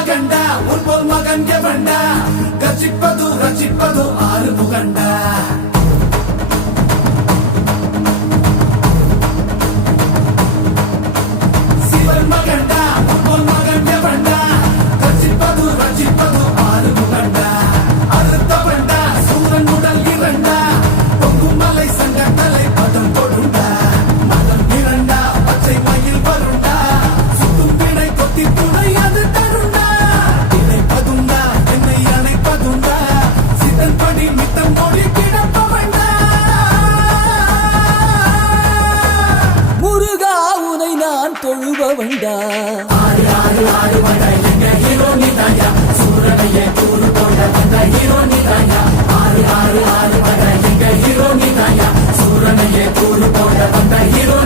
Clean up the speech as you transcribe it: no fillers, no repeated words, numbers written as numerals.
ಮಗಂಡ ಉಲ್ಪೋಲ್ ಮಗನ್ಗೆ ಬಂಡ ರಚಿಪ್ಪದು ಆರು ಮುಗಂಡ ಶಿವನ್ ಮಗಂಡ ಉಲ್ಪೋಲ್ ಮಗನ್ಗೆ ಬಂಡ ರಚಿಪ್ಪದು ಆರು ಮುಗಂಡ அறுத்த பண்டா சூரன் உடல் இரண்டா பொங்கும் மலை சங்க தலை பதம் கொடுண்டா மதம் இரண்டா பச்சை மயில் வருண்டா சுத்தும் பிணை கொத்தி துணை அது தருண்டா இணைப்பதுண்டா என்னை அணைப்பதுண்டா சித்தன் படி மித்தம் மொழி கிடப்பவண்டா முருகா உனை நான் தொழுபவண்டா ஆறு ஆறு ஆறு வட எங்க ஹீரோ நீதாயா சூரனையே கூறு போட வந்த ஹீரோ நீதாயா ஆறு ஆறு ஆறு வட எங்க ஹீரோ நீதாயா சூரனையே கூறு போட வந்த ஹீரோ